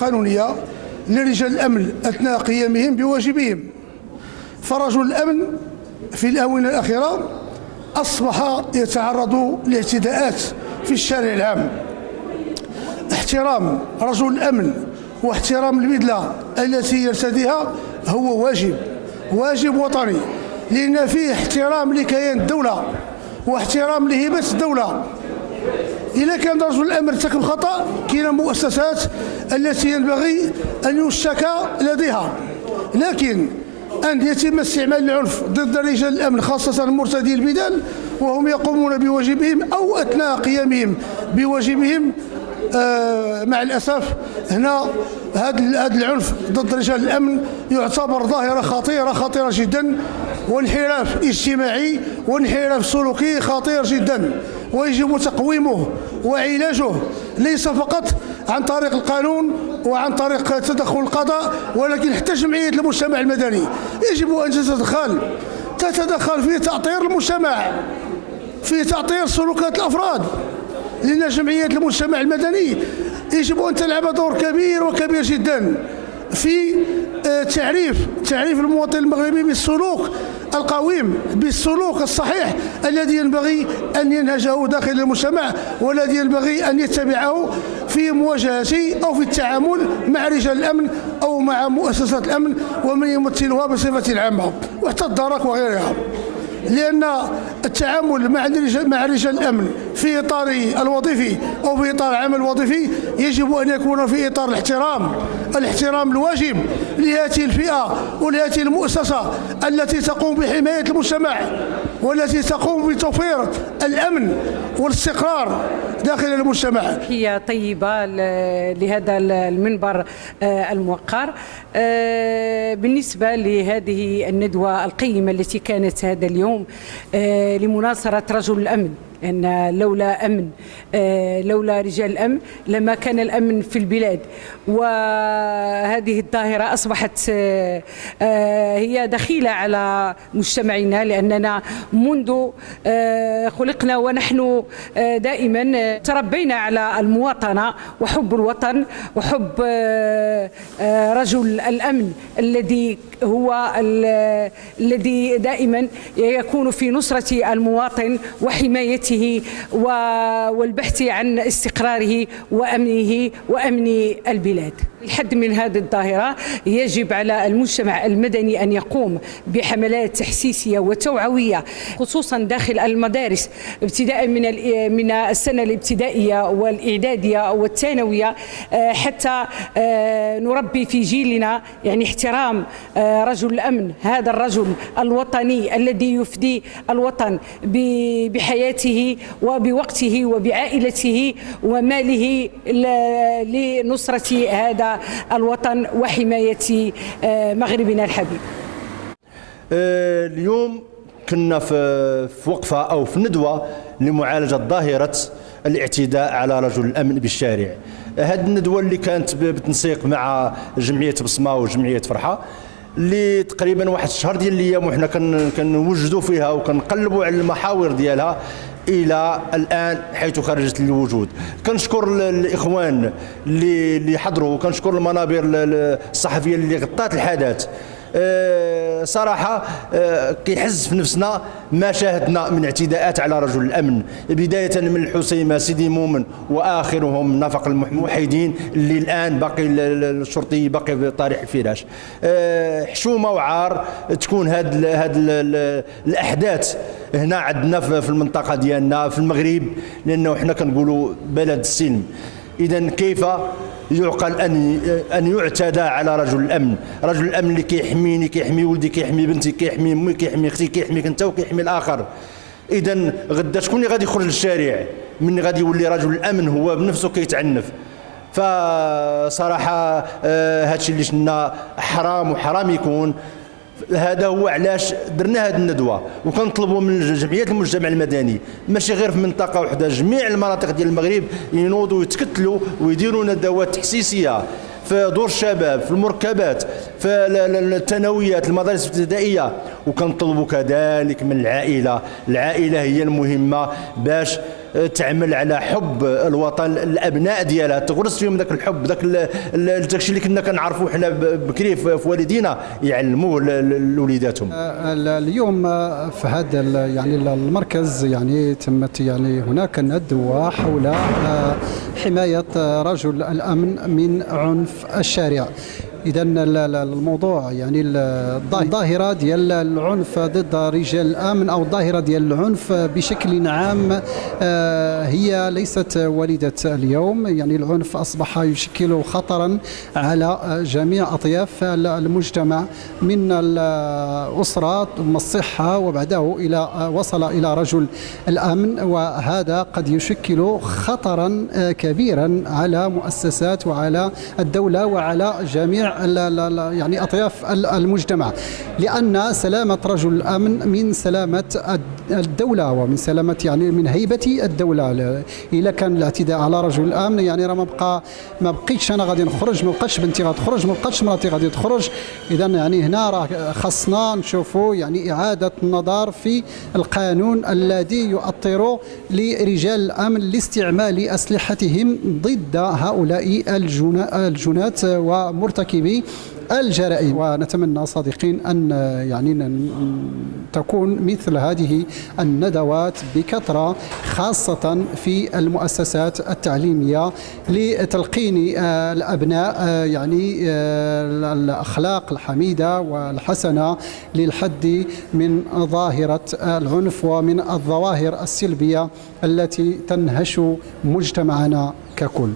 القانونية لرجال الأمن أثناء قيامهم بواجبهم. فرجل الأمن في الآونة الأخيرة أصبح يتعرض لاعتداءات في الشارع العام. احترام رجل الأمن واحترام البدلة التي يرتديها هو واجب وطني، لأن فيه احترام لكيان الدولة واحترام لهيبة الدولة. إذا كان رجل الأمن ارتكب خطأ، كاين مؤسسات التي ينبغي أن يشتكى لديها، لكن أن يتم استعمال العنف ضد رجال الأمن خاصة مرتدي البدل وهم يقومون بواجبهم أو أثناء قيامهم بواجبهم، مع الأسف هنا هذا العنف ضد رجال الأمن يعتبر ظاهرة خطيرة جدا، وانحراف اجتماعي وانحراف سلوكي خطير جدا، ويجب تقويمه وعلاجه ليس فقط عن طريق القانون وعن طريق تدخل القضاء، ولكن حتى جمعية المجتمع المدني يجب أن تتدخل في تأطير المجتمع، في تأطير سلوكات الأفراد، لأن جمعية المجتمع المدني يجب أن تلعب دور كبير جدا في تعريف المواطن المغربي بالسلوك القويم، بالسلوك الصحيح الذي ينبغي أن ينهجه داخل المجتمع، والذي ينبغي أن يتبعه في مواجهة أو في التعامل مع رجال الأمن أو مع مؤسسات الأمن ومن يمثلها بصفة عامة وحتى الدرك وغيرها. لأن التعامل مع رجال الأمن في إطار الوظيفي أو في إطار العمل الوظيفي يجب أن يكون في إطار الاحترام الواجب لهذه الفئة ولهذه المؤسسة التي تقوم بحماية المجتمع والتي تقوم بتوفير الأمن والاستقرار داخل المجتمع. هي طيبة لهذا المنبر الموقر. بالنسبة لهذه الندوة القيمة التي كانت هذا اليوم لمناصرة رجل الأمن، أن لولا رجال الأمن لما كان الأمن في البلاد، وهذه الظاهرة أصبحت هي دخيلة على مجتمعنا، لأننا منذ خلقنا ونحن دائما تربينا على المواطنة وحب الوطن وحب رجل الأمن الذي هو الذي دائما يكون في نصرة المواطن وحمايته والبحث عن استقراره وأمنه وأمن البلاد. الحد من هذه الظاهرة يجب على المجتمع المدني أن يقوم بحملات تحسيسية وتوعوية خصوصا داخل المدارس، ابتداء من السنة الابتدائية والإعدادية والثانوية، حتى نربي في جيلنا يعني احترام رجل الأمن، هذا الرجل الوطني الذي يفدي الوطن بحياته وبوقته وبعائلته وماله لنصرة هذا الوطن وحماية مغربنا الحبيب. اليوم كنا في وقفة أو في ندوة لمعالجة ظاهرة الاعتداء على رجل الأمن بالشارع. هذه الندوة اللي كانت بالتنسيق مع جمعية بصمة وجمعية فرحة، اللي تقريبا واحد الشهر ديال الايام وحنا كنوجدوا فيها وكنقلبوا على المحاور ديالها الى الان حيث خرجت للوجود. كنشكر الاخوان اللي حضروا، وكنشكر المنابر الصحفيه اللي غطات الحدث. صراحة كيحز في نفسنا ما شاهدنا من اعتداءات على رجل الأمن، بداية من الحسيمة سيدي مومن وآخرهم نفق الموحدين اللي الآن باقي الشرطي باقي بطريح الفراش. حشومة وعار تكون هاد الأحداث هنا عندنا في المنطقة ديالنا في المغرب، لأنه حنا كنقولوا بلد السلم. إذا كيف يعقل أن يعتدى على رجل الأمن؟ رجل الأمن اللي كيحميني، كيحمي ولدي، كيحمي بنتي، كيحمي امي، كيحمي اختي، كيحميك انت وكيحمي الآخر. إذا غدا شكون اللي غادي يخرج للشارع؟ من غادي يولي رجل الأمن هو بنفسه كيتعنف. فصراحة هادشي اللي شفنا حرام وحرام يكون. هذا هو علاش درنا هذه الندوه، وكنطلبوا من جمعيات المجتمع المدني ماشي غير في منطقه واحده، جميع المناطق ديال المغرب ينوضوا ويتكتلوا ويديروا ندوات تحسيسيه في دور الشباب، في المركبات، في الثانويات، المدارس الابتدائيه. وكنطلبوا كذلك من العائله هي المهمه باش تعمل على حب الوطن، الابناء ديالها تغرس فيهم ذاك الحب، ذاك الشيء اللي كنا كنعرفوا حنا بكري في والدينا يعلموه لوليداتهم. اليوم في هذا يعني المركز يعني تمت يعني هناك ندوة حول حماية رجل الأمن من عنف الشارع. إذا الموضوع يعني الظاهرة ديال العنف ضد رجال الأمن أو الظاهرة ديال العنف بشكل عام هي ليست وليدة اليوم. يعني العنف أصبح يشكل خطرا على جميع أطياف المجتمع، من الأسرة ثم الصحة وبعده وصل إلى رجل الأمن، وهذا قد يشكل خطرا كبيرا على مؤسسات وعلى الدولة وعلى جميع يعني أطياف المجتمع، لأن سلامة رجل الأمن من سلامة الدولة ومن سلامة يعني من هيبة الدولة. إذا كان الاعتداء على رجل الأمن يعني راه ما بقيتش أنا غادي نخرج، ما بقاش بنتي غتخرج، ما بقاش مراتي غادي تخرج. إذا يعني هنا راه خاصنا نشوفوا يعني إعادة النظر في القانون الذي يؤطر لرجال الأمن لاستعمال أسلحتهم ضد هؤلاء الجنات ومرتكبي الجرائم. ونتمنى صادقين أن يعني تكون مثل هذه الندوات بكثرة، خاصة في المؤسسات التعليمية، لتلقين الأبناء يعني الأخلاق الحميدة والحسنة للحد من ظاهرة العنف ومن الظواهر السلبية التي تنهش مجتمعنا ككل.